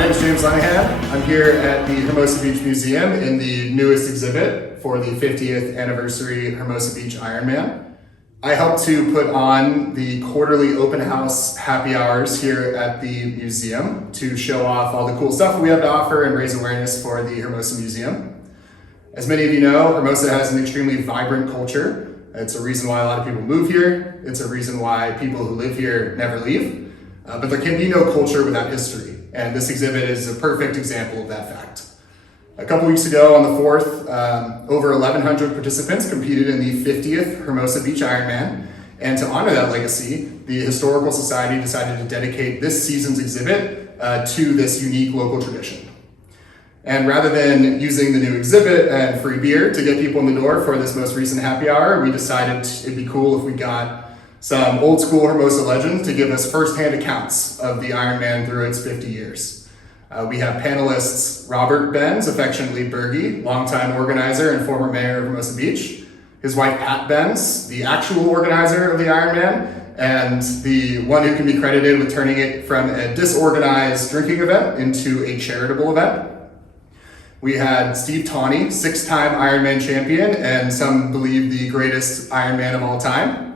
My name is James Linehan. I'm here at the Hermosa Beach Museum in the newest exhibit for the 50th anniversary Hermosa Beach Ironman. I helped to put on the quarterly open house happy hours here at the museum to show off all the cool stuff we have to offer and raise awareness for the Hermosa Museum. As many of you know, Hermosa has an extremely vibrant culture. It's a reason why a lot of people move here. It's a reason why people who live here never leave. But there can be no culture without history, and this exhibit is a perfect example of that fact. A couple weeks ago on the 4th, over 1,100 participants competed in the 50th Hermosa Beach Ironman, and to honor that legacy, the Historical Society decided to dedicate this season's exhibit to this unique local tradition. And rather than using the new exhibit and free beer to get people in the door for this most recent happy hour, we decided it'd be cool if we got some old school Hermosa legends to give us firsthand accounts of the Ironman through its 50 years. We have panelists Robert Benz, affectionately Bergie, longtime organizer and former mayor of Hermosa Beach, his wife Pat Benz, the actual organizer of the Ironman, and the one who can be credited with turning it from a disorganized drinking event into a charitable event. We had Steve Tonne, 6-time Ironman champion, and some believe the greatest Ironman of all time.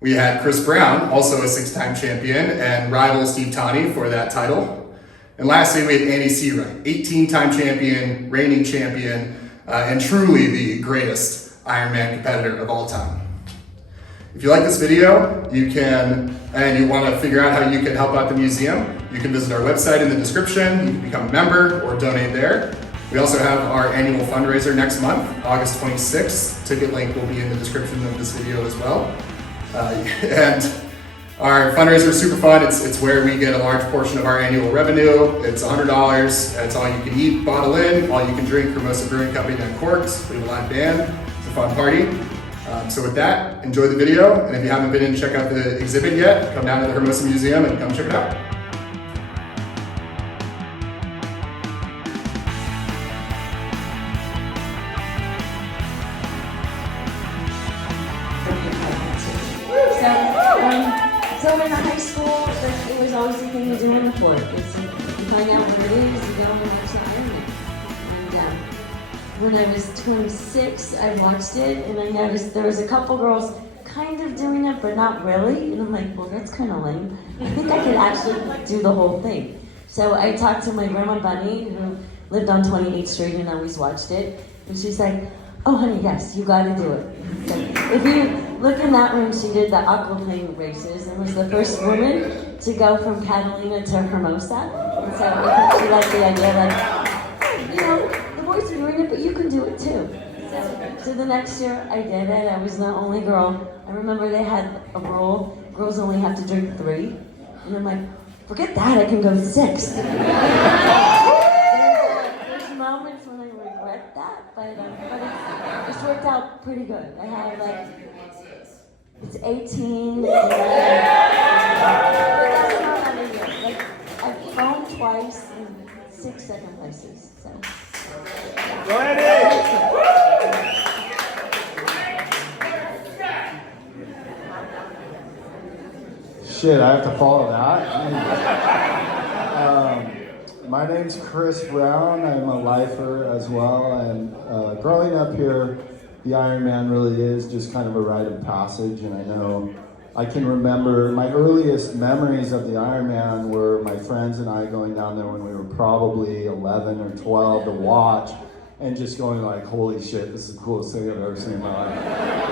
We had Chris Brown, also a 6-time champion, and rival Steve Tonne for that title. And lastly, we had Annie Seawright, 18-time champion, reigning champion, and truly the greatest Ironman competitor of all time. If you like this video, and you want to figure out how you can help out the museum, you can visit our website in the description. You can become a member or donate there. We also have our annual fundraiser next month, August 26th. Ticket link will be in the description of this video as well. And our fundraiser is super fun. It's where we get a large portion of our annual revenue. It's $100. It's all you can eat, bottle in, all you can drink. Hermosa Brewing Company down Corks. We have a live band. It's a fun party. So with that, enjoy the video. And if you haven't been in to check out the exhibit yet, come down to the Hermosa Museum and come check it out. So in high school, it was always the thing to do in the fort. It's like, you find out where it is, you go and watch the Ironman. And when I was 26, I watched it, and I noticed there was a couple girls kind of doing it, but not really. And I'm like, well, that's kind of lame. I think I could actually do the whole thing. So I talked to my grandma Bunny, who lived on 28th Street and always watched it. And she's like, oh, honey, yes, you got to do it. So if you look in that room, she did the aquaplane races and was the first woman to go from Catalina to Hermosa. And so I think she liked the idea, like, you know, the boys are doing it, but you can do it too. So the next year I did it. I was the only girl. I remember they had a rule, girls only have to drink 3. And I'm like, forget that, I can go 6. There's moments when I regret that, but it's worked out pretty good. I had like, it's 18, and I've flown twice and 6 second places, so. Go ahead, Shit, I have to follow that. My name's Chris Brown. I'm a lifer as well, and growing up here, the Ironman really is just kind of a rite of passage. And I know I can remember my earliest memories of the Ironman were my friends and I going down there when we were probably 11 or 12 to watch, and just going like, holy shit, this is the coolest thing I've ever seen in my life.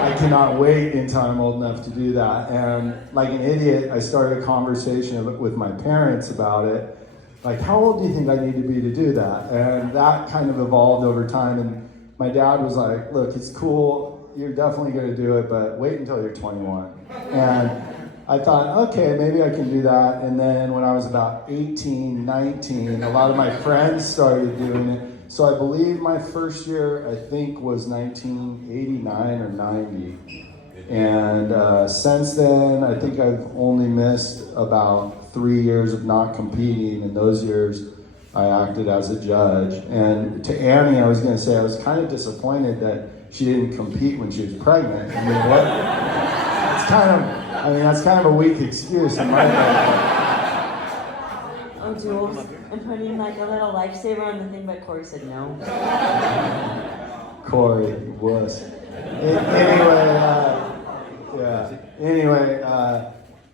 I cannot wait until I'm old enough to do that. And like an idiot, I started a conversation with my parents about it. Like, how old do you think I need to be to do that? And that kind of evolved over time. And my dad was like, look, it's cool, you're definitely gonna do it, but wait until you're 21. And I thought, okay, maybe I can do that. And then when I was about 18, 19, a lot of my friends started doing it. So I believe my first year, I think, was 1989 or 90. And since then, I think I've only missed about 3 years of not competing. In those years, I acted as a judge. And to Annie, I was gonna say, I was kind of disappointed that she didn't compete when she was pregnant. I mean, what? That's kind of a weak excuse in my opinion. duels and putting like a little lifesaver on the thing, but Corey said no. Corey, wuss. Anyway,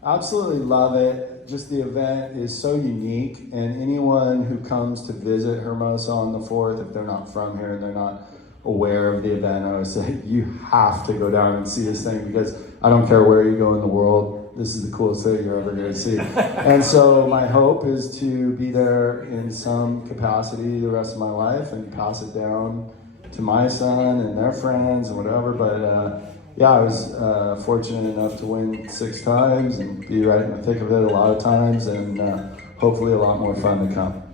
absolutely love it. Just the event is so unique, and anyone who comes to visit Hermosa on the 4th, if they're not from here and they're not aware of the event, I would say you have to go down and see this thing, because I don't care where you go in the world, this is the coolest thing you're ever going to see. And so my hope is to be there in some capacity the rest of my life and pass it down to my son and their friends and whatever. But yeah, I was fortunate enough to win 6 times and be right in the thick of it a lot of times, and hopefully a lot more fun to come.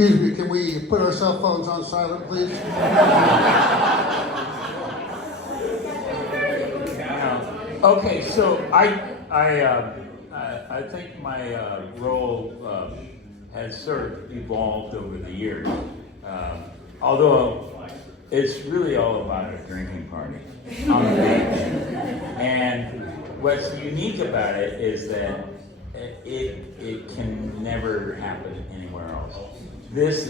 Excuse me, can we put our cell phones on silent, please? Okay, so I think my role has sort of evolved over the years. Although it's really all about a drinking party on the beach. And what's unique about it is that it can never happen anywhere else. This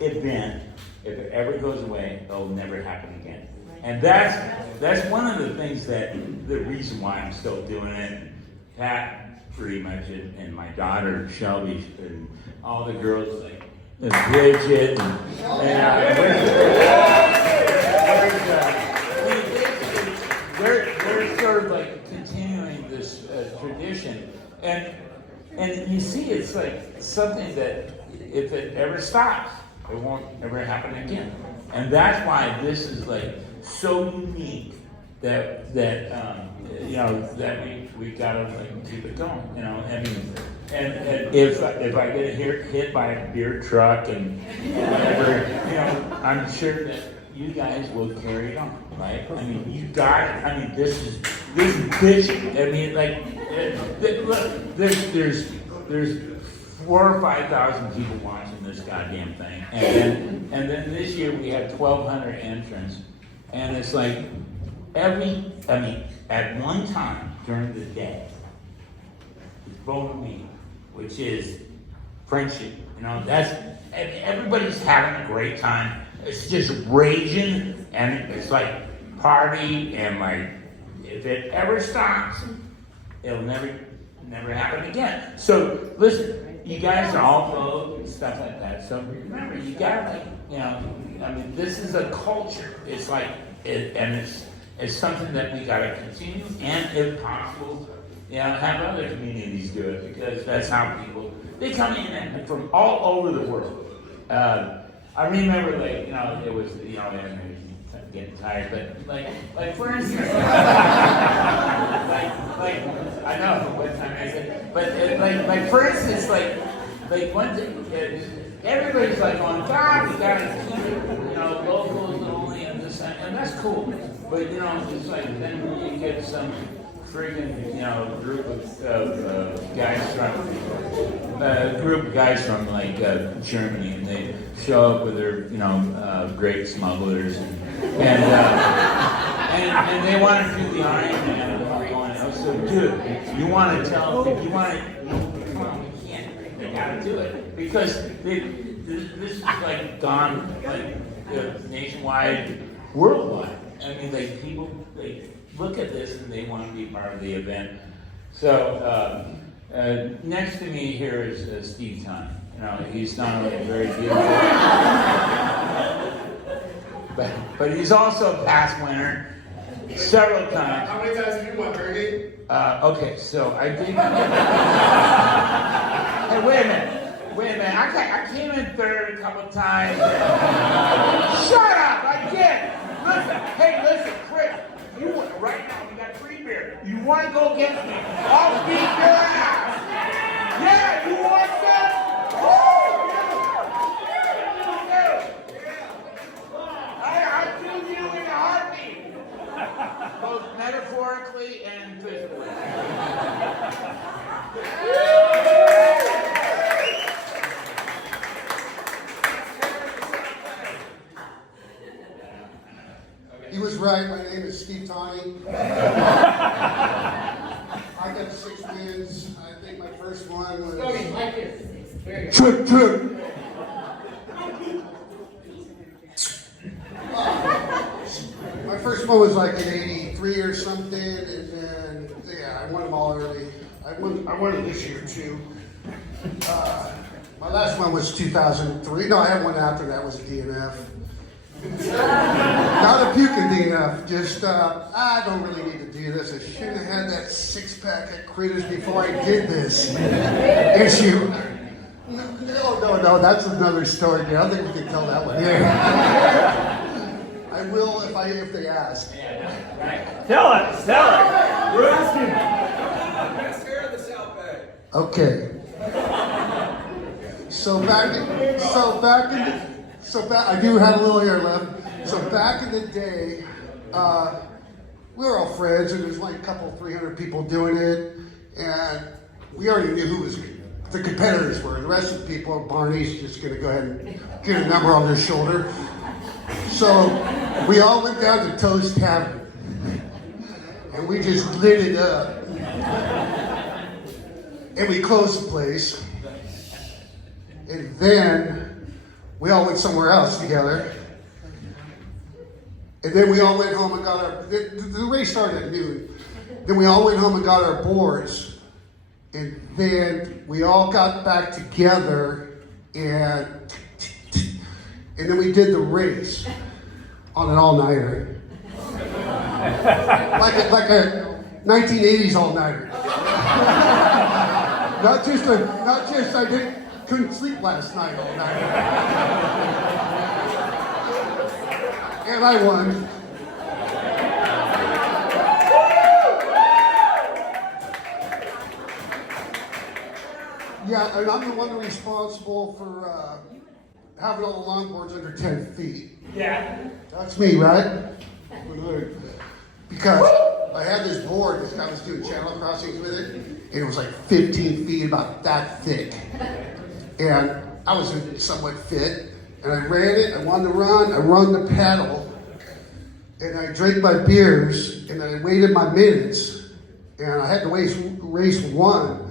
event, if it ever goes away, it'll never happen again. And that's one of the things the reason why I'm still doing it. Pat, pretty much, and my daughter Shelby, and all the girls like Bridget, we're sort of like continuing this tradition, and you see, it's like something that if it ever stops, it won't ever happen again. And that's why this is like so unique that we gotta like keep it going. You know, I mean, and if I get hit by a beer truck and whatever, I'm sure that you guys will carry it on, right? I mean, you got it. I mean, this is bitching. I mean, like, look, there's 4,000 or 5,000 people watching this goddamn thing, and then this year we had 1,200 entrants, and it's like at one time during the day, it's Bona Me, which is friendship. Everybody's having a great time. It's just raging, and it's like party, and like if it ever stops, it'll never happen again. So listen, you guys are all vote and stuff like that. So remember, you gotta this is a culture. It's like it's something that we gotta continue, and if possible, have other communities do it, because that's how they come in and from all over the world. I remember, it was, getting tired, but like for instance, I know what time I said, but like for instance, like one thing, everybody's like going, God, we gotta keep it, locals only and this and that's cool, but it's like then you get some friggin' group of guys from like Germany, and they show up with their great smugglers and they want to do the Ironman, and we're going, so dude, you want to tell them, come on, we can't, they gotta do it, because this is like gone like nationwide, worldwide. I mean, like people look at this and they want to be part of the event. So next to me here is Steve Tonne. He's not only very beautiful, but he's also a past winner several times. How many times have you won, Bergie? Okay, so I did. Hey, wait a minute. I came in third a couple times. Shut up! I did. Listen, Chris. Right now, we got free beer. You want to go against me? I'll beat your ass. Yeah, you want that? I'll do you in a heartbeat, both metaphorically and physically. Tonne. I got 6 wins. I think my first one was trip. My first one was like in '83 or something, and then yeah, I won them all early. I won it this year too. My last one was 2003. No, I had one after that, was a DNF. Not a puking DNF, just I don't really need to do this. I shouldn't have had that 6-pack at Critters before I did this issue. No, that's another story. I don't think we can tell that one here. I will if they ask. Tell it. We're asking. Okay. I do have a little hair left. So back in the day, we were all friends, and there's like a couple, 300 people doing it, and we already knew who the competitors were. The rest of the people, Barney's just gonna go ahead and get a number on their shoulder. So we all went down to Toast Tavern, and we just lit it up. And we closed the place. And then we all went somewhere else together. And then we all went home and got the race started at noon. Then we all went home and got our boards. And then we all got back together and then we did the race on an all-nighter. like a 1980s all-nighter. Not just I couldn't sleep last night all night. And I won. Yeah, and I'm the one responsible for having all the longboards under 10 feet. Yeah. That's me, right? Because I had this board, this guy was doing channel crossings with it, and it was like 15 feet, about that thick. And I was somewhat fit, and I ran it, I wanted to run, I run the paddle, and I drank my beers, and I waited my minutes, and I had to race one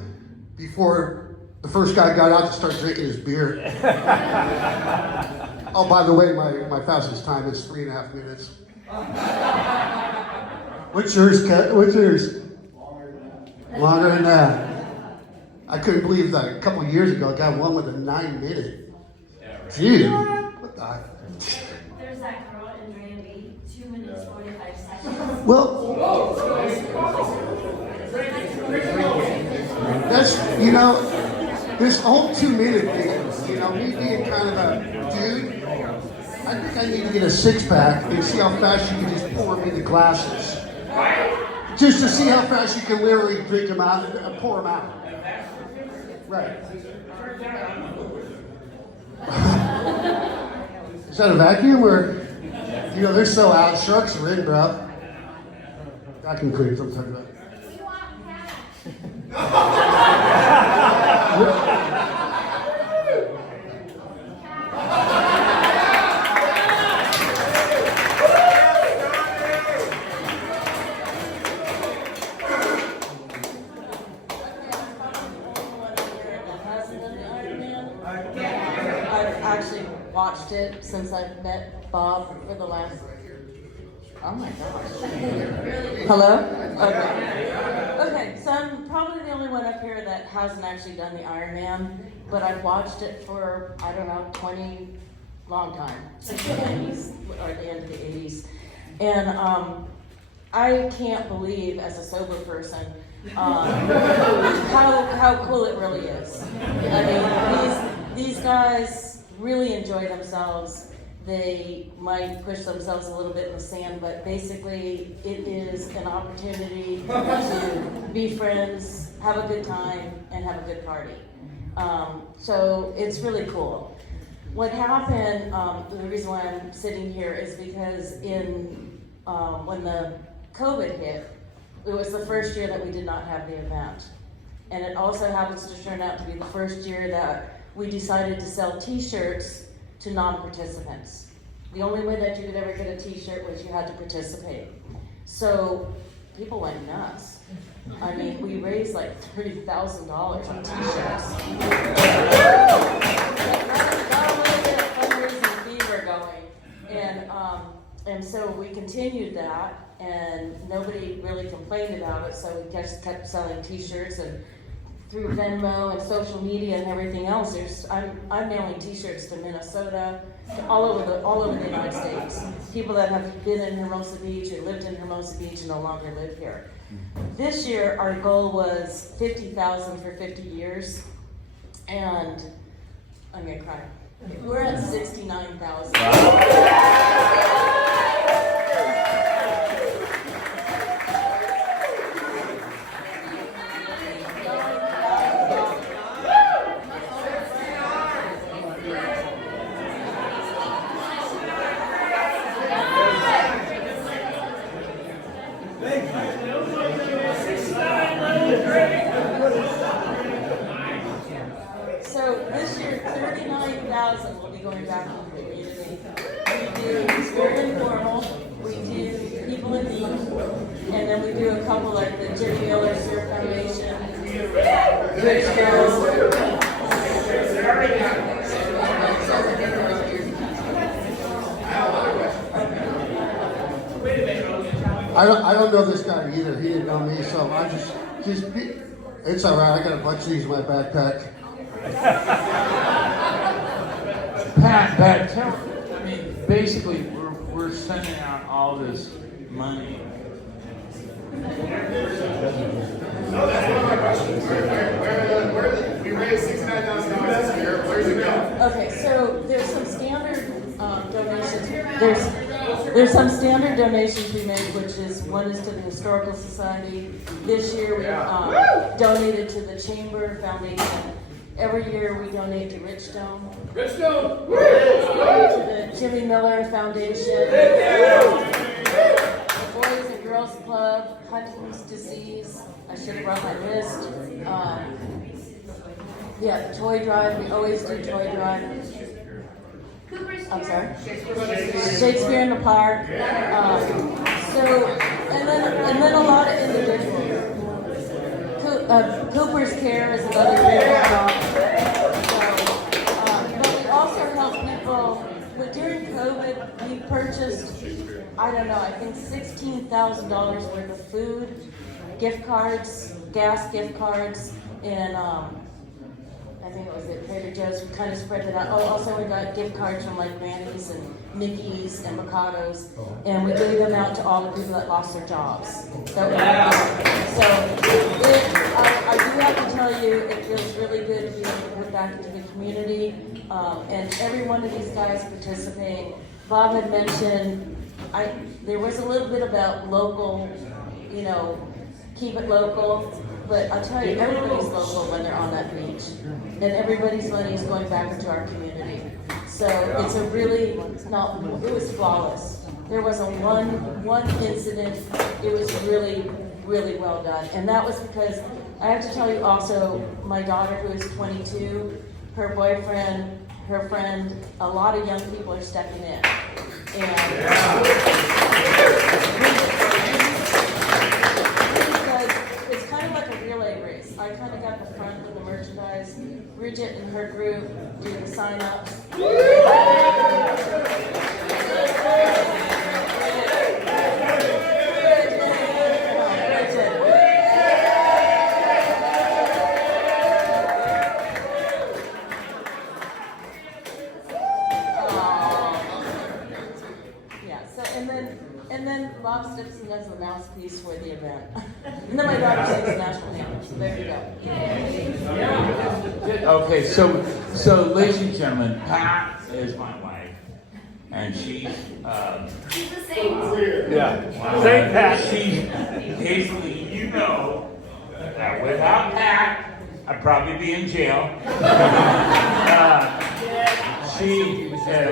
before the first guy got out to start drinking his beer. Oh, by the way, my fastest time is 3.5 minutes. What's yours, Kat? What's yours? Longer than that. I couldn't believe that a couple of years ago I got one with a 9-minute. Dude, what the? There's that girl in Randy, 2 minutes 45 seconds. Well, that's, this whole 2-minute thing, me being kind of a dude, I think I need to get a 6-pack and see how fast you can just pour them into glasses. Just to see how fast you can literally drink them out and pour them out. Right. Is that a vacuum or, they're so out, sharks are in, bro. Vacuum cleaners, I'm talking about. Watched it since I've met Bob for the last. Oh my gosh. Hello? Okay, so I'm probably the only one up here that hasn't actually done the Ironman, but I've watched it for, 20, long time, since the 90s, or the end of the 80s. And I can't believe, as a sober person, how cool it really is. I mean, these guys really enjoy themselves. They might push themselves a little bit in the sand, but basically it is an opportunity to be friends, have a good time, and have a good party. So it's really cool. What happened, the reason why I'm sitting here is because when the COVID hit, it was the first year that we did not have the event. And it also happens to turn out to be the first year that we decided to sell t-shirts to non-participants. The only way that you could ever get a t-shirt was you had to participate. So people went nuts. I mean, we raised like $30,000 on t-shirts. Got a little bit of fundraising fever going. And so we continued that, and nobody really complained about it, so we just kept selling t-shirts, and through Venmo and social media and everything else, I'm mailing t-shirts to Minnesota, to all over the United States. People that have been in Hermosa Beach or lived in Hermosa Beach and no longer live here. This year, our goal was 50,000 for 50 years, and I'm gonna cry. We're at 69,000. So this year, 39,000 will be going back to the community. We do, it's very informal. We do people in need, and then we do a couple like the Jimmy Miller Syrup Foundation, Rich I don't know this guy either. He didn't know me, so I just it's all right. I got a bunch of these in my backpack. Pat, tell, I mean, basically, we're sending out all this money. We raised $69,000 this year. Where's it go? Okay, so there's some standard donations. There's some standard donations we make, which is one is to the Historical Society. This year we donated to the Chamber Foundation. Every year we donate to Richstone. To the Jimmy Miller Foundation. The Boys and Girls Club, Huntington's disease. I should have brought my list. Yeah, the toy drive. We always do toy drive. I'm sorry. Shakespeare in the Park. And then a lot of individuals. Cooper's Care is another great job. But we also help people. But during COVID, we purchased, I don't know, I think $16,000 worth of food, gift cards, gas gift cards, and I think it was at Trader Joe's. We kind of spread it out. Oh, also we got gift cards from like Granny's and Mickey's and Mercado's, and we gave them out to all the people that lost their jobs. I do have to tell you, it feels really good to be able to put back into the community, and every one of these guys participating. Bob had mentioned, there was a little bit about local, keep it local. But I'll tell you, everybody's local when they're on that beach. And everybody's money is going back into our community. So it's it was flawless. There wasn't one incident. It was really, really well done. And that was because, I have to tell you also, my daughter who is 22, her boyfriend, her friend, a lot of young people are stepping in. It's kind of like a relay race. I kind of got the front with the merchandise. Bridget and her group do the sign-ups. And then Bob Stipson does the mouthpiece for the event. And then my daughter sings the national anthem, so there you go. Okay, so ladies and gentlemen, Pat is my wife, and she's She's the same. Saint Pat. She's basically, that without Pat, I'd probably be in jail.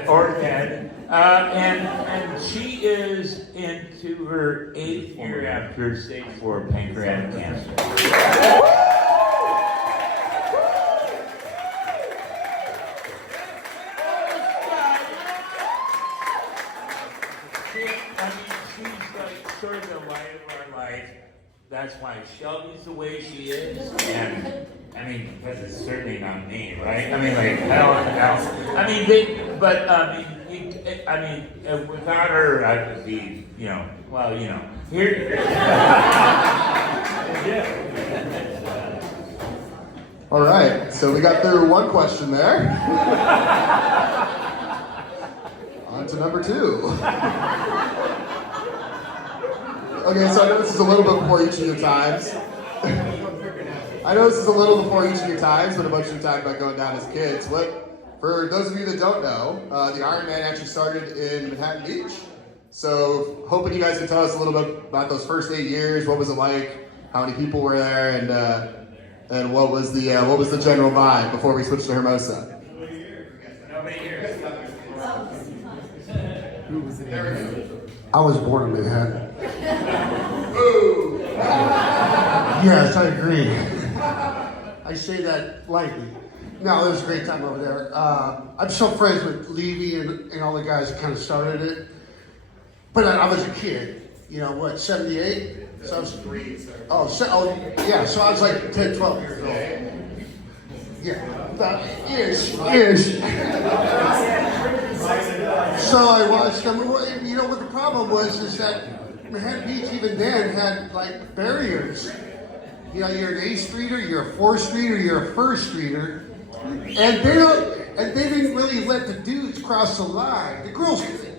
Or dead. And she is into her 8th year after stage 4 pancreatic cancer. She's like sort of the Shelby's the way she is, and I mean, because it's certainly not me, right? I mean, like, hell. I mean, without her, I would be, here. All right, so we got through one question there. On to number 2. Okay, so I know this is a little bit before each of your times. But a bunch of you talked about going down as kids. For those of you that don't know, the Ironman actually started in Manhattan Beach. So hoping you guys can tell us a little bit about those first 8 years. What was it like? How many people were there? And what was the general vibe before we switched to Hermosa? Nobody here. I was born in Manhattan. Ooh. Yes, I agree. I say that lightly. No, it was a great time over there. I'm still friends with Levy and all the guys that kind of started it. But I was a kid, 78? So I was 3, sir. yeah, so I was like 10, 12 years old. Yeah, about ish. So I watched them. What the problem was is that Manhattan Beach even then had like barriers. You're an 8th streeter, you're a 4th streeter, you're a 1st streeter, and they didn't really let the dudes cross the line. The girls could.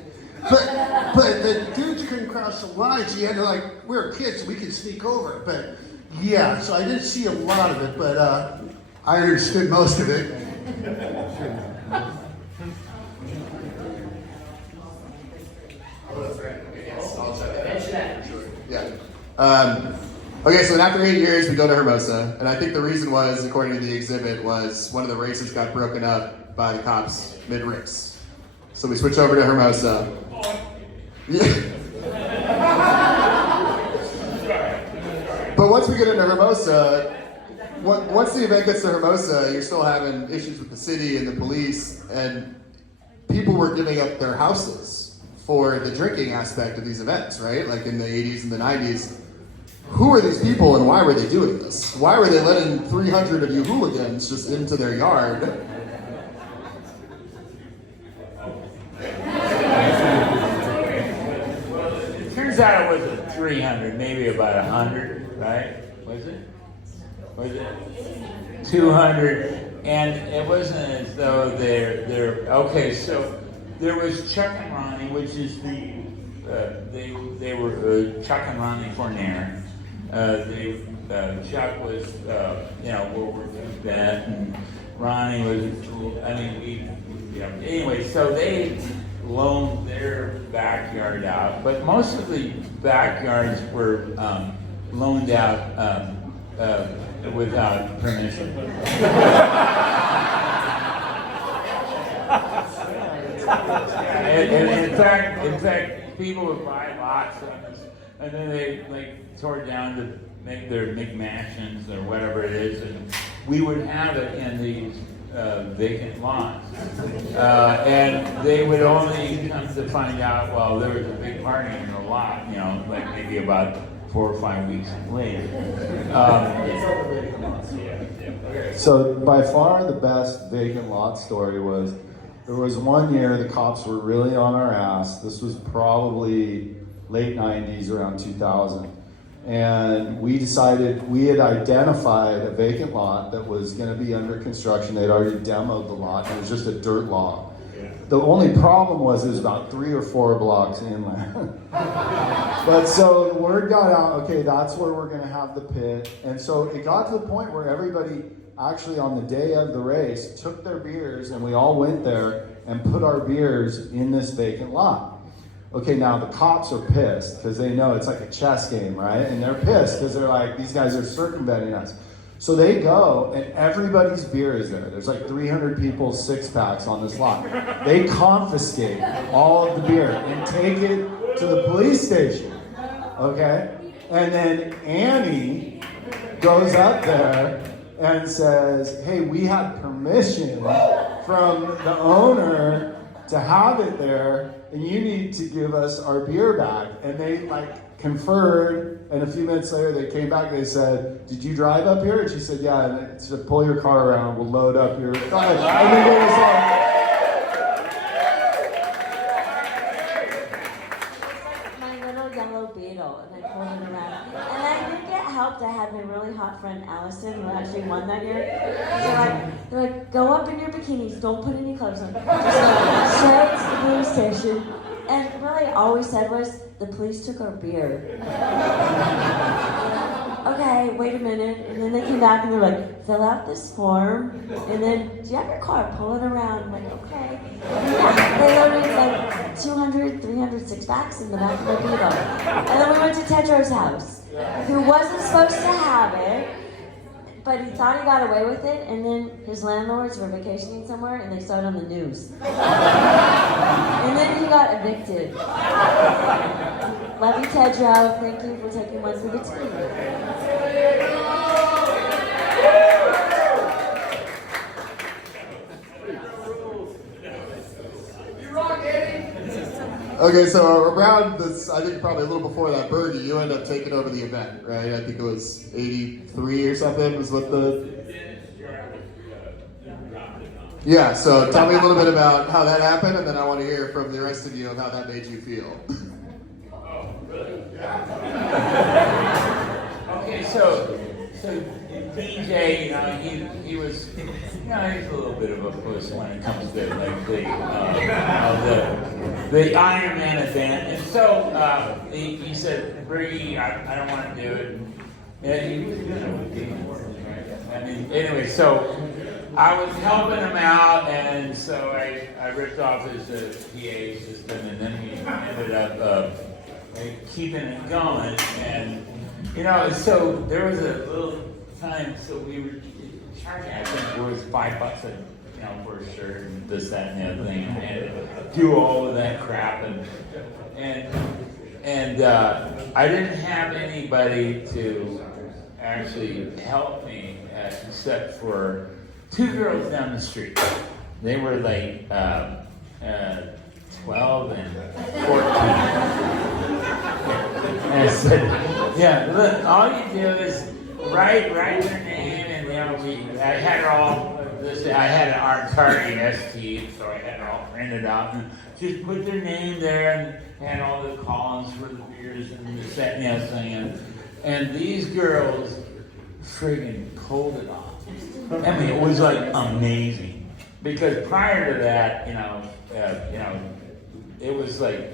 But the dudes couldn't cross the line, so you had to we were kids, so we could sneak over. But yeah, so I didn't see a lot of it, but I understood most of it. Yeah. Okay, so after 8 years, we go to Hermosa, and I think the reason was, according to the exhibit, was one of the races got broken up by the cops mid-race. So we switch over to Hermosa. Yeah. But once we get into Hermosa, once the event gets to Hermosa, you're still having issues with the city and the police, and people were giving up their houses for the drinking aspect of these events, right? Like in the 80s and the 90s. Who are these people and why were they doing this? Why were they letting 300 of you hooligans just into their yard? It turns out it wasn't 300, maybe about 100, right? Was it? 200, and it wasn't as though they're okay. So there was Chuck and Ronnie, which is they were Chuck and Ronnie Fournier. Chuck was World War II vet, and Ronnie was anyway. So they loaned their backyard out, but most of the backyards were loaned out without permission. In fact, people would buy lots and then they tore it down to make their McMansions or whatever it is, and we would have it in these vacant lots. And they would only come to find out, well, there was a big party in the lot, maybe about 4 or 5 weeks later. So by far the best vacant lot story was, there was one year the cops were really on our ass. This was probably late 90s, around 2000. And we had identified a vacant lot that was going to be under construction. They'd already demoed the lot. It was just a dirt lot. The only problem was it was about 3 or 4 blocks inland. But so word got out, okay, that's where we're going to have the pit. And so it got to the point where everybody actually on the day of the race took their beers, and we all went there and put our beers in this vacant lot. Okay, now the cops are pissed because they know it's like a chess game, right? And they're pissed because they're like, these guys are circumventing us. So they go, and everybody's beer is there. There's like 300 people's 6-packs on this lot. They confiscate all of the beer and take it to the police station, okay? And then Annie goes up there and says, hey, we had permission from the owner to have it there, and you need to give us our beer back. And they conferred, And a few minutes later, they came back and they said, "Did you drive up here?" And she said, "Yeah." And they said, "Pull your car around. We'll load up your." And then it was My little yellow beetle, and I pulled it around. And I did get helped. I had my really hot friend Allison, who actually won that year. They're like, "Go up in your bikinis. Don't put any clothes on. Just go straight to the police station." And really, all we said was, "The police took our beer." Okay, wait a minute. And then they came back and they're like, "Fill out this form. And then, do you have your car? Pull it around." I'm like, okay. Yeah, they loaded like 200, 300 six-packs in the back of the Beetle. And then we went to Tedro's house, who wasn't supposed to have it, but he thought he got away with it. And then his landlords were vacationing somewhere and they saw it on the news. And then he got evicted. Love you, Tedro. Thank you for taking one for the team. Okay, so around this, I think probably a little before that, Bergie, you ended up taking over the event, right? I think it was 83 or something was what the... Yeah, so tell me a little bit about how that happened, and then I want to hear from the rest of you of how that made you feel. Oh, really? Okay, so DJ, he was, he's a little bit of a puss when it comes to like the Iron Man event, and so he said, "Bree, I don't want to do it." And he was doing it. I mean, anyway, so I was helping him out, and so I ripped off his PA system, and then we ended up keeping it going, and so there was a little time, so we were charging, I think it was $5 for a shirt and this, that, and the other thing, and I had to do all of that crap, and I didn't have anybody to actually help me except for two girls down the street. They were like 12 and 14. And I said, "Yeah, look, all you do is write their name, and I had it all. I had an art tardy ST, so I had it all printed out, and just put their name there, and had all the columns for the beers and this, that, and the other thing, and these girls friggin' pulled it off. I mean, it was like amazing, because prior to that, it was like,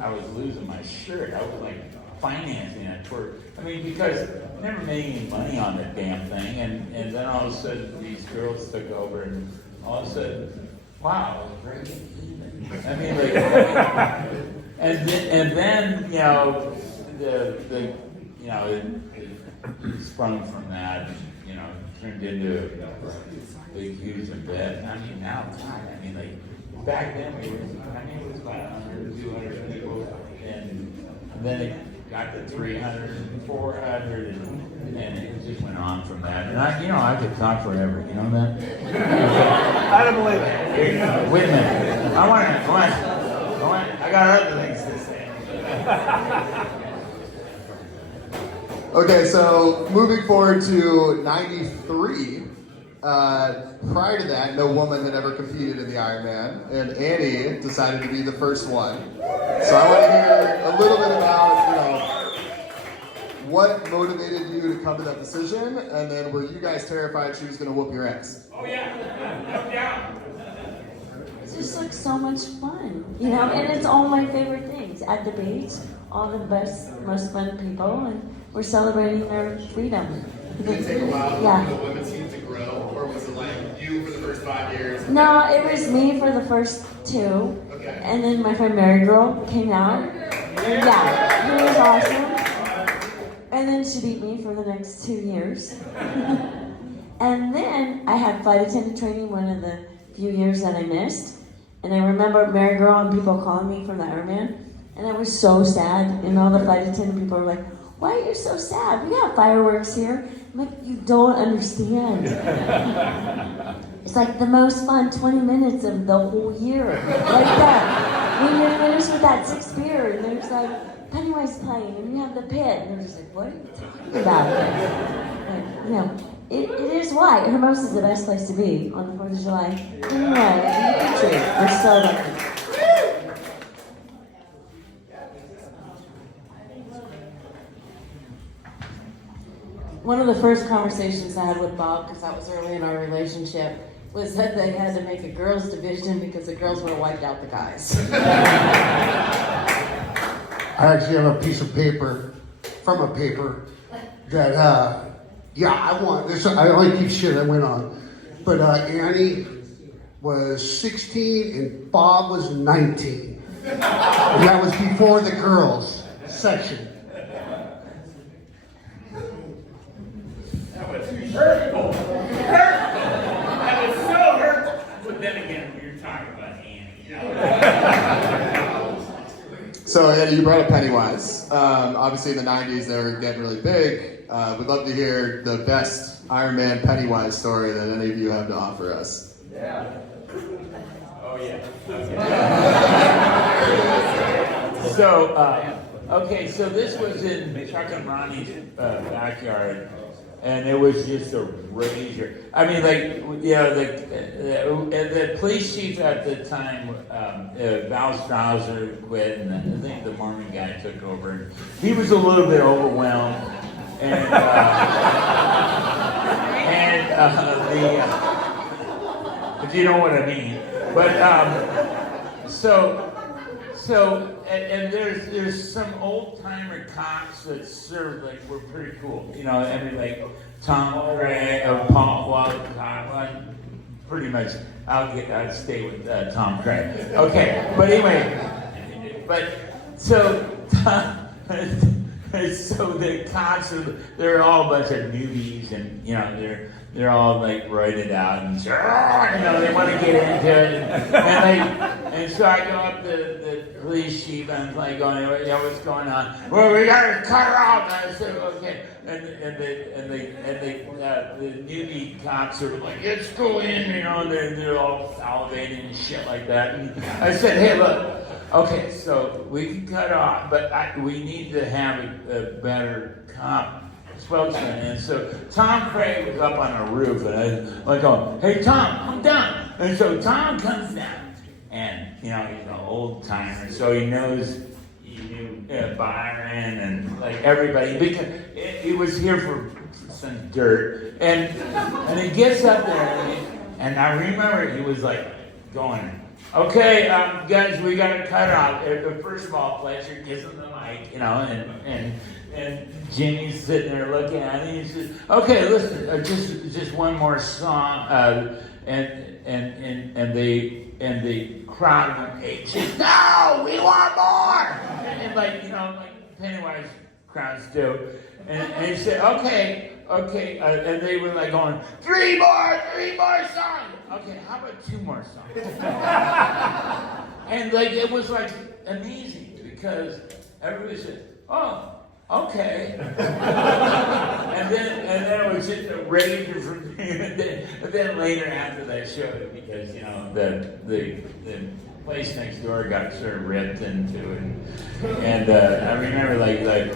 I was losing my shirt. I was like financing that tour. I mean, because I never made any money on the damn thing, and then all of a sudden these girls took over, and all of a sudden, wow, I was breaking even. I mean, like, and then it sprung from that, turned into a big, huge event. I mean, now, God, like, back then, it was about 100, 200 people, and then it got to 300, 400, and it just went on from that. And I could talk forever, you know that? I don't believe it. Wait a minute. I got other things to say. Okay, so moving forward to 93, prior to that, no woman had ever competed in the Ironman, and Annie decided to be the first one. So I want to hear a little bit about, what motivated you to come to that decision, and then were you guys terrified she was going to whoop your ass? Oh yeah, no doubt. It's just like so much fun, and it's all my favorite things. At the beach, all the best, most fun people, and we're celebrating their freedom. Did it take a while Yeah. for the women's team to grow, or was it like you for the first 5 years? No, it was me for the first 2, Okay. and then my friend Mary Girl came out. Yeah, he was awesome. And then she beat me for the next 2 years. And then I had flight attendant training one of the few years that I missed. And I remember Mary Girl and people calling me from the Ironman. And I was so sad. And all the flight attendant people were like, "Why are you so sad? We got fireworks here." I'm like, "You don't understand." It's like the most fun 20 minutes of the whole year. Like that. When you're finished with that 6th beer and there's like Pennywise playing, and you have the pit. And they're just like, what are you talking about? But, you know, it is why Hermosa is the best place to be on the 4th of July. Anyway, in the country. We're so lucky. One of the first conversations I had with Bob, because that was early in our relationship, was that they had to make a girls' division because the girls would have wiped out the guys. I actually have a piece of paper from a paper that, I want this. I only keep shit I went on. But Annie was 16 and Bob was 19. And that was before the girls section. That was hurtful. Hurtful. That was so hurtful. But then again, we were talking about Annie. You know? So, Eddie, you brought up Pennywise. Obviously, in the 90s, they were getting really big. We'd love to hear the best Iron Man Pennywise story that any of you have to offer us. Yeah. Oh, yeah. Okay. So this was in Chuck and Ronnie's backyard. And it was just a rager. I mean, the police chief at the time, Val Strauser, quit, and I think the Mormon guy took over. And he was a little bit overwhelmed, and if you know what I mean. But and there's some old timer cops that served were pretty cool, you know. I mean, like Tom Craig or Paul Walker. Pretty much, I'd stay with Tom Craig. Okay, but anyway, so the cops they're all a bunch of newbies, and you know they're all roided out and they want to get into it, and so I go up to the police chief and I'm going, what's going on? Well, we gotta cut her off. And I said, okay, and the newbie cops are like, let's go in, they're all salivating and shit like that. And I said, hey, look. Okay, so we can cut off, but we need to have a better cop spokesman. And so Tom Craig was up on a roof, and I was going, hey, Tom, come down. And so Tom comes down, and, he's an old timer, so he knew Byron and, everybody, because he was here for some dirt. And he gets up there, and I remember he was, going, okay, guys, we got to cut off. First of all, Fletcher gives him the mic, and Jimmy's sitting there looking at him. He says, okay, listen, just one more song, and the crowd went, hey, just, no, we want more, and Pennywise crowds do, and he said, okay, and they were going, three more songs. Okay, how about two more songs? And it was amazing because everybody said, oh, okay. and then it was just a rage from me. But then later after that show, because the place next door got sort of ripped into, and I remember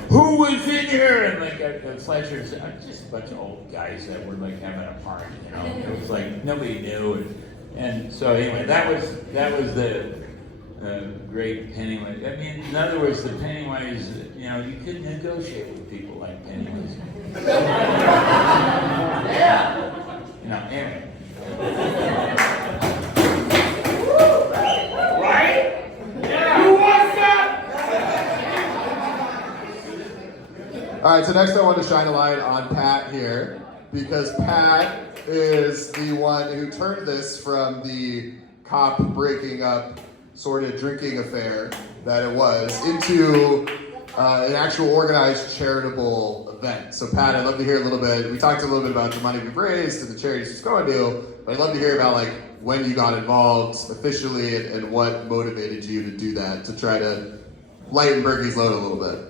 who was in here, and Fletcher said, just a bunch of old guys that were having a party, It was nobody knew, and so anyway, that was the great Pennywise. I mean, in other words, the Pennywise, you couldn't negotiate with people like Pennywise. Yeah. Anyway. Right? Yeah. Who wants that? All right, so next I want to shine a light on Pat here, because Pat is the one who turned this from the cop breaking up sort of drinking affair that it was into an actual organized charitable event. So Pat, I'd love to hear a little bit, we talked a little bit about the money we've raised and the charities it's going to, but I'd love to hear about when you got involved officially and what motivated you to do that, to try to lighten Berkey's load a little bit.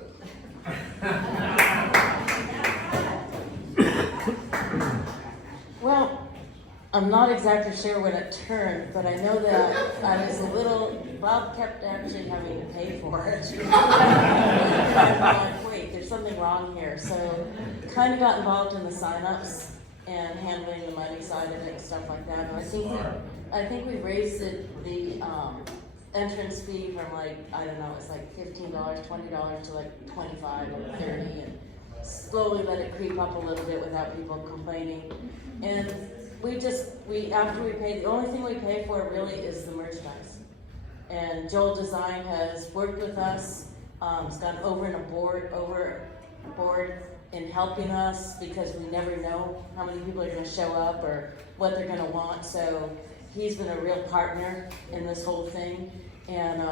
Well, I'm not exactly sure when it turned, but I know that I was a little Bob kept actually having to pay for it. I'm like, wait, there's something wrong here. So kind of got involved in the signups and handling the money side of it and stuff like that. And I think we raised the entrance fee from like, I don't know, it's like $15, $20 to like 25 or 30, and slowly let it creep up a little bit without people complaining. And after we pay, the only thing we pay for really is the merchandise. And Joel Design has worked with us, has gone over and aboard in helping us, because we never know how many people are going to show up or what they're going to want. So he's been a real partner in this whole thing. And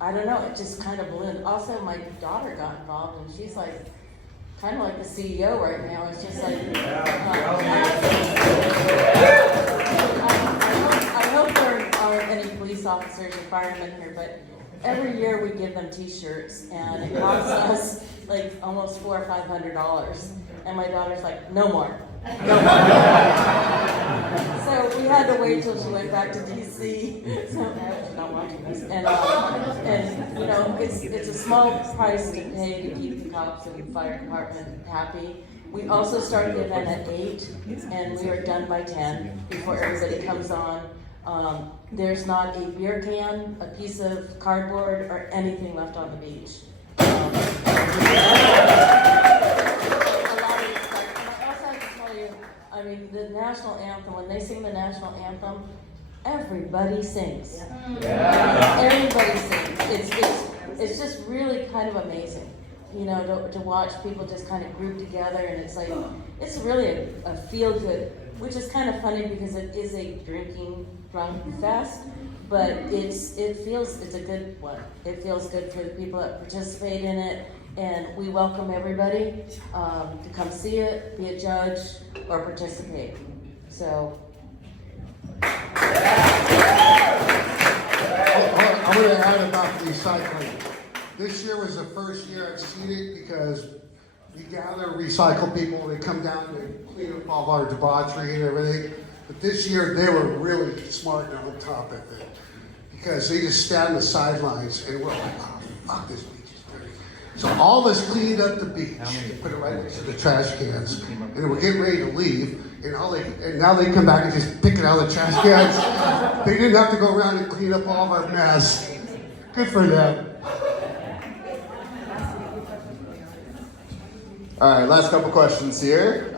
I don't know, it just kind of ballooned. Also, my daughter got involved, and she's like, kind of like the CEO right now. It's just like, I hope there aren't any police officers or firemen here, but every year we give them t-shirts, and it costs us like almost $400 or $500. And my daughter's like, no more. So we had to wait till she went back to DC. So she's not watching this. And you know, it's a small price to pay to keep the cops and the fire department happy. We also start the event at 8, and we are done by 10 before everybody comes on. There's not a beer can, a piece of cardboard, or anything left on the beach. I mean, the national anthem, when they sing the national anthem, everybody sings. Yeah. Everybody sings. It's just really kind of amazing, you know, to watch people just kind of group together, and it's like, it's really a feel-good, which is kind of funny because it is a drinking drunk fest, but it's a good one. It feels good for the people that participate in it. And we welcome everybody to come see it, be a judge, or participate. So. I want to add about recycling. This year was the first year I've seen it, because we gather recycle people, they come down and clean up all our debauchery and everything. But this year they were really smart and on top of it, because they just stand on the sidelines and we're like, oh, fuck this. So all of us cleaned up the beach and put it right next to the trash cans, and we're getting ready to leave, and now they come back and just pick it out of the trash cans. They didn't have to go around and clean up all of our mess. Good for them. All right, last couple questions here.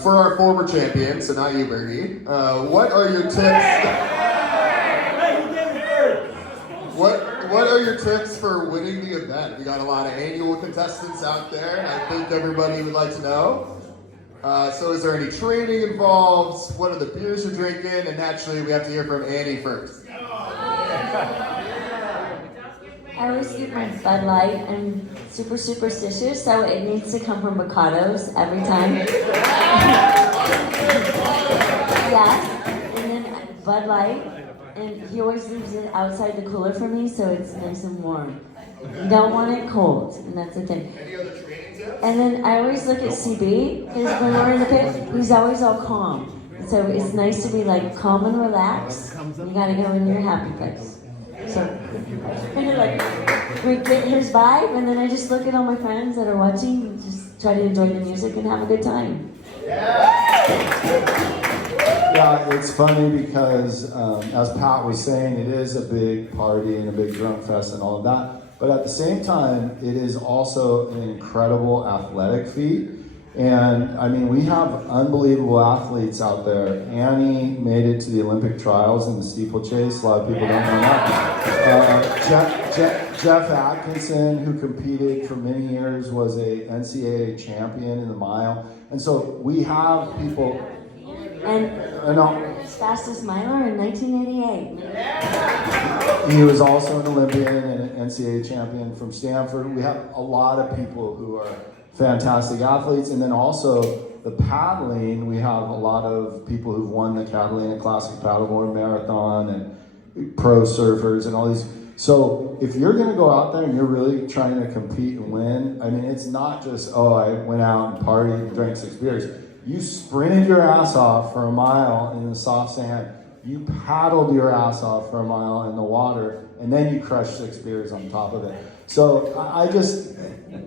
For our former champion, so not you, Bertie, what are your tips? What are your tips for winning the event? We got a lot of annual contestants out there, and I think everybody would like to know. So is there any training involved? What are the beers you're drinking? And naturally, we have to hear from Annie first. I always get my Bud Light. I'm super superstitious, so it needs to come from Bocados every time. Yes, and then Bud Light. And he always leaves it outside the cooler for me, so it's nice and warm. You don't want it cold, and that's the thing. Any other training tips? And then I always look at CB, because when we're in the pit, he's always all calm. So it's nice to be like calm and relaxed. You gotta go in your happy place. So kind of like we get his vibe, and then I just look at all my friends that are watching and just try to enjoy the music and have a good time. Yeah, it's funny because, as Pat was saying, it is a big party and a big drunk fest and all of that. But at the same time, it is also an incredible athletic feat. And I mean, we have unbelievable athletes out there. Annie made it to the Olympic trials in the steeplechase. A lot of people don't know that. Jeff Atkinson, who competed for many years, was a NCAA champion in the mile. And so we have people. And fastest miler in 1988. He was also an Olympian and an NCAA champion from Stanford. We have a lot of people who are fantastic athletes. And then also the paddling, we have a lot of people who've won the Catalina Classic Paddleboard Marathon and pro surfers and all these. So if you're going to go out there and you're really trying to compete and win, I mean, it's not just, oh, I went out and partied and drank 6 beers. You sprinted your ass off for a mile in the soft sand. You paddled your ass off for a mile in the water. and then you crush 6 beers on top of it. So I just,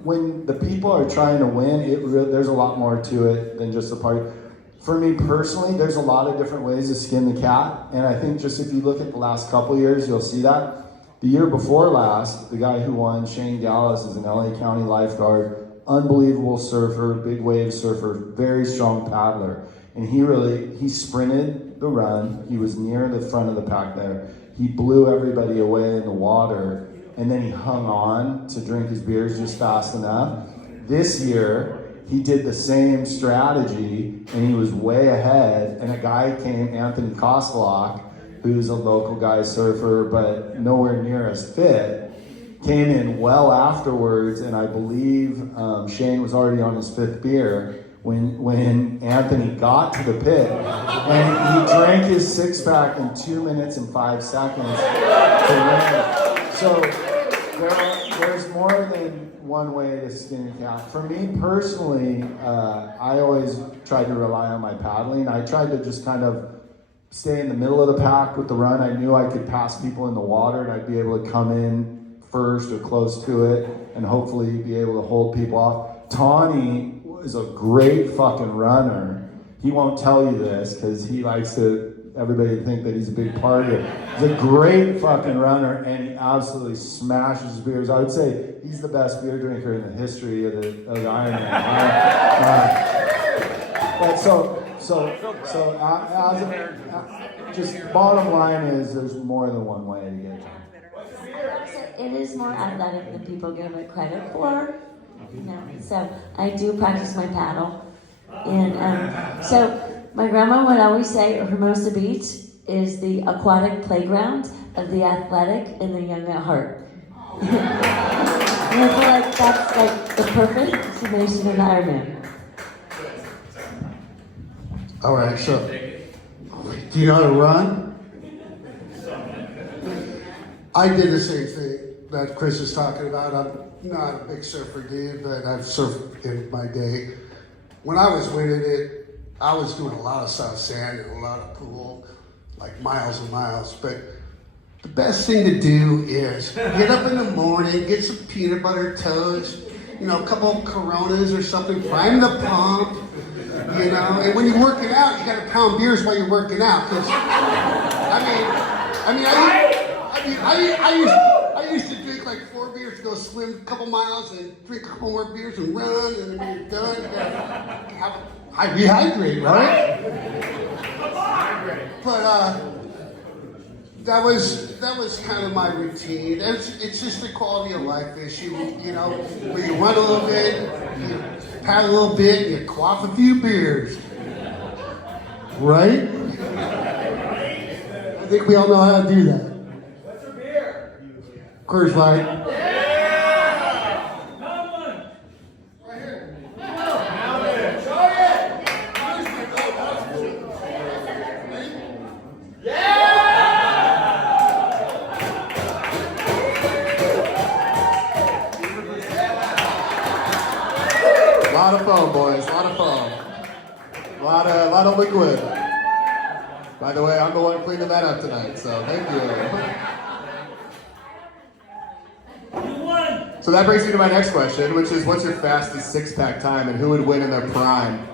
when the people are trying to win, there's a lot more to it than just a party. For me personally, there's a lot of different ways to skin the cat, and I think just if you look at the last couple years, you'll see that. The year before last, the guy who won, Shane Gallis, is an LA County lifeguard, unbelievable surfer, big wave surfer, very strong paddler. And he sprinted the run. He was near the front of the pack there. He blew everybody away in the water, and then he hung on to drink his beers just fast enough. This year, he did the same strategy, and he was way ahead, and a guy came, Anthony Koslock, who's a local guy surfer, but nowhere near as fit, came in well afterwards, and I believe Shane was already on his 5th beer when Anthony got to the pit, and he drank his 6-pack in 2 minutes and 5 seconds to win. So there's more than one way to skin a cat. For me personally, I always tried to rely on my paddling. I tried to just kind of stay in the middle of the pack with the run. I knew I could pass people in the water and I'd be able to come in first or close to it and hopefully be able to hold people off. Tonne is a great fucking runner. He won't tell you this because he likes everybody to think that he's a big partier. He's a great fucking runner and he absolutely smashes beers. I would say he's the best beer drinker in the history of the Ironman. But just bottom line is there's more than one way to get there. It is more athletic than people give it credit for. So I do practice my paddle. And so my grandma would always say Hermosa Beach is the aquatic playground of the athletic and the young at heart. And I feel like that's like the perfect summation of Ironman. All right, so do you know how to run? I did the same thing that Chris is talking about. I'm not a big surfer dude, but I've surfed in my day. When I was winning it, I was doing a lot of soft sand and a lot of pool, like miles and miles. But the best thing to do is get up in the morning, get some peanut butter toast, a couple of Coronas or something, prime the pump. And when you're working out, you got to pound beers while you're working out. Cause I used to drink like 4 beers to go swim a couple miles and drink a couple more beers and run. And then when you're done, you gotta rehydrate, right? But that was kind of my routine. It's just a quality of life issue, where you run a little bit, you paddle a little bit, you quaff a few beers. Right? I think we all know how to do that. What's your beer? Coors Light. Yeah! Come on! Right here. Now then. Show it! Yeah! A lot of foam, boys. A lot of foam. A lot of liquid. By the way, I'm the one cleaning that up tonight, so thank you. You won! So that brings me to my next question, which is, what's your fastest 6-pack time, and who would win in their prime?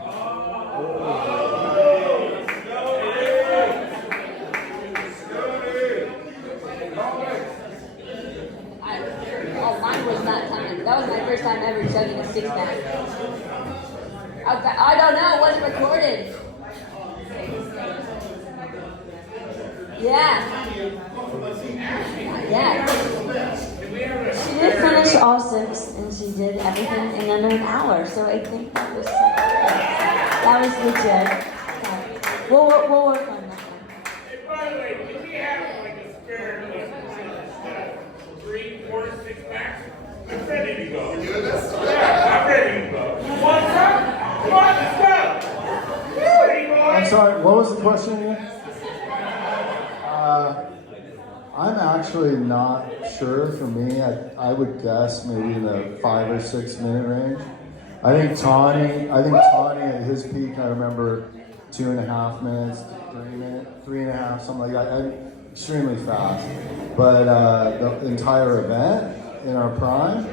Mine was not timed. That was my first time ever chugging a 6-pack. I don't know. It wasn't recorded. Yeah. She did finish all 6, and she did everything in under an hour. So I think that was legit. We'll work on that one. Hey, by the way, did we have like a spare 3, 4, 6-packs? I'm ready to go. You doing this? Yeah, I'm ready to go. You want some? Come on, let's go! Ready, boys? I'm sorry, what was the question again? I'm actually not sure. For me, I would guess maybe in the 5 or 6 minute range. I think Tonne at his peak, I remember 2.5 minutes, 3 minutes, 3.5, something like that. extremely fast. But the entire event in our prime,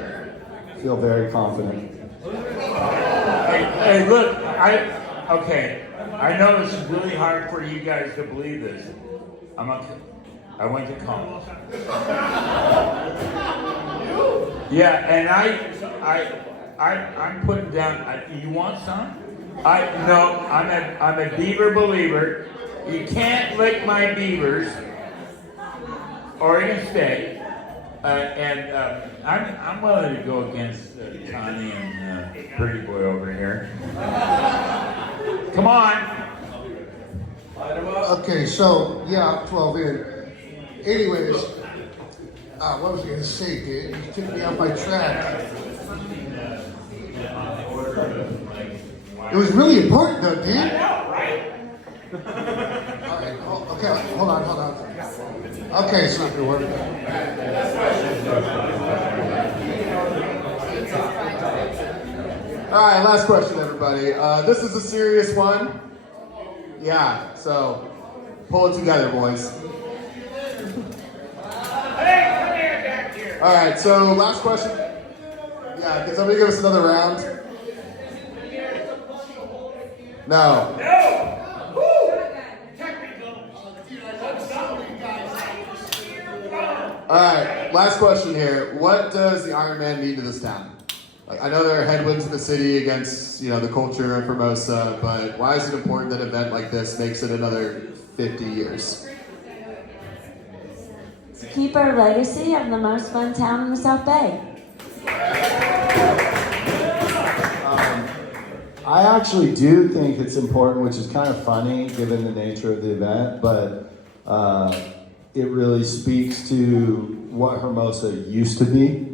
I feel very confident. Hey, look, I know this is really hard for you guys to believe this. I went to college. Yeah, and I'm putting down. You want some? I'm a beaver believer. You can't lick my beavers. Oregon State, I'm willing to go against Tonne and Pretty Boy over here. Come on. Okay, so yeah, 12 in. Anyways, what was I going to say, dude? You took me off my track. It was really important, though, dude. I know, right? All right, okay, hold on. Okay, it's not going to work. All right, last question, everybody. This is a serious one. Yeah, so pull it together, boys. Hey, come here, back here. All right, so last question. Yeah, can somebody give us another round? No. No. Woo. Technical. All right, last question here. What does the Ironman mean to this town? Like, I know there are headwinds in the city against, the culture of Hermosa, but why is it important that an event like this makes it another 50 years? To keep our legacy of the most fun town in the South Bay. I actually do think it's important, which is kind of funny given the nature of the event, but it really speaks to what Hermosa used to be.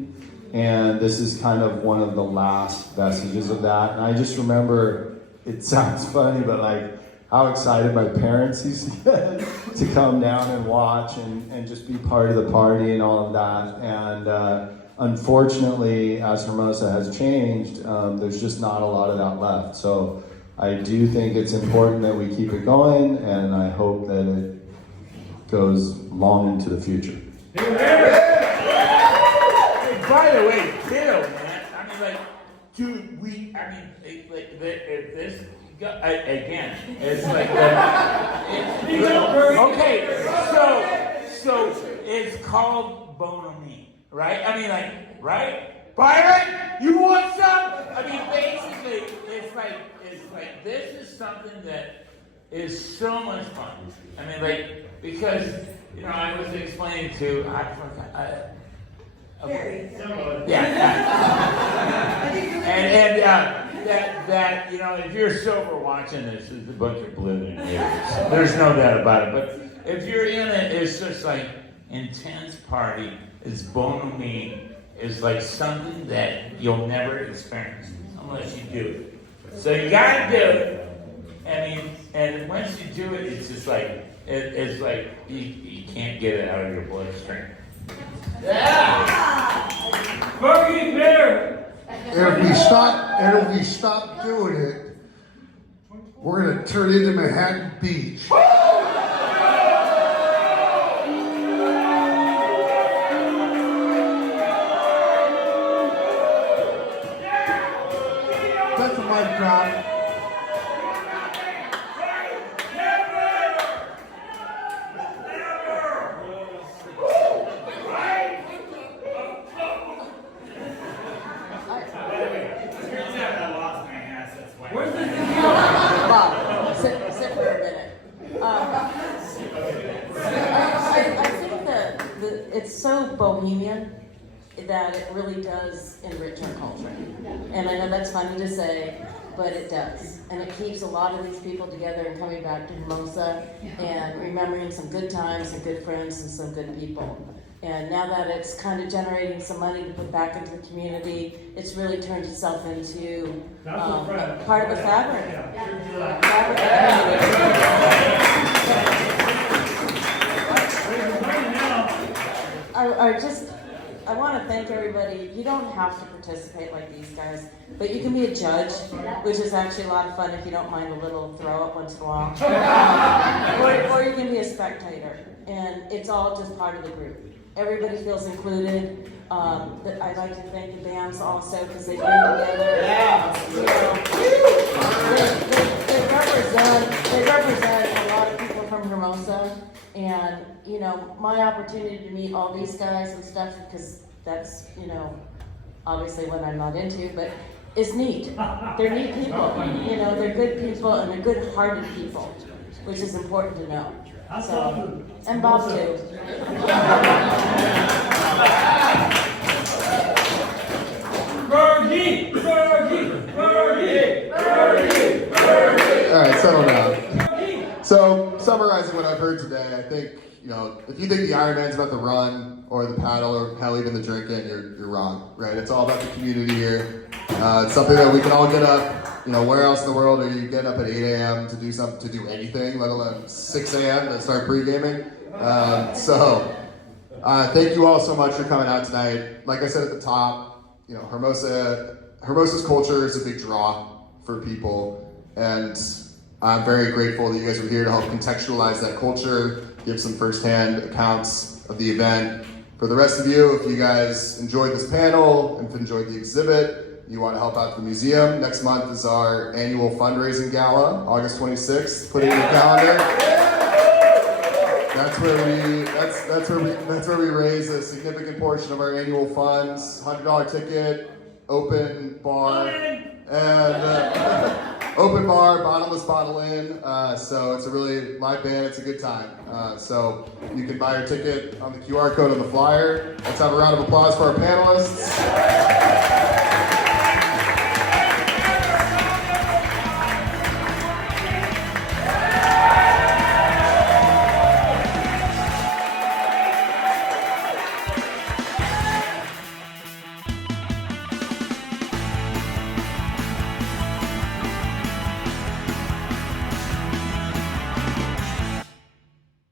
And this is kind of one of the last vestiges of that. And I just remember, it sounds funny, but like how excited my parents used to get to come down and watch and just be part of the party and all of that. And unfortunately, as Hermosa has changed, there's just not a lot of that left. So I do think it's important that we keep it going, and I hope that it goes long into the future. By the way, ditto, man. I mean, like, dude, if this, again, it's like, okay, so it's called Bonhomie, right? I mean, like, right? Byron, you want some? I mean, basically, it's like this is something that is so much fun. I mean, like, because, I was explaining to, okay. Yeah. And if you're sober watching this, it's a bunch of blithering idiots. There's no doubt about it. But if you're in it, it's just like intense party. It's Bonhomie. It's like something that you'll never experience unless you do it. So you gotta do it. I mean, and once you do it, it's just like it's like you can't get it out of your bloodstream. Yeah! Fergie Bear! And if we stop doing it, we're going to turn into Manhattan Beach. That's a mic drop. Bob, sit for a minute. I think that it's so bohemian that it really does enrich our culture. And I know that's funny to say, but it does. And it keeps a lot of these people together and coming back to Hermosa and remembering some good times, some good friends, and some good people. And now that it's kind of generating some money to put back into the community, it's really turned itself into part of the fabric. I want to thank everybody. You don't have to participate like these guys, but you can be a judge, which is actually a lot of fun if you don't mind a little throw up once in a while. Or you can be a spectator. and it's all just part of the group. Everybody feels included. But I'd like to thank the bands also because they bring together. You know, they represent a lot of people from Hermosa, and you know, my opportunity to meet all these guys and stuff, because that's, you know, obviously what I'm not into, but it's neat. They're neat people. You know, they're good people and they're good-hearted people, which is important to know. So, and Bob too. All right, settle down. So, summarizing what I've heard today, I think, you know, if you think the Ironman's about the run or the paddle or hell even the drinking, you're wrong, right? It's all about the community here. It's something that we can all get up. You know, where else in the world are you getting up at 8 a.m. to do something, to do anything, let alone 6 a.m. to start pre-gaming? Thank you all so much for coming out tonight. Like I said at the top, you know, Hermosa's culture is a big draw for people, and I'm very grateful that you guys were here to help contextualize that culture, give some firsthand accounts of the event. For the rest of you, if you guys enjoyed this panel and enjoyed the exhibit, you want to help out the museum, next month is our annual fundraising gala, August 26th. Put it in your calendar. That's where we raise a significant portion of our annual funds. $100 ticket, open bar, and open bar, bottomless bottle in. So it's a really live band. It's a good time. So you can buy your ticket on the QR code on the flyer. Let's have a round of applause for our panelists.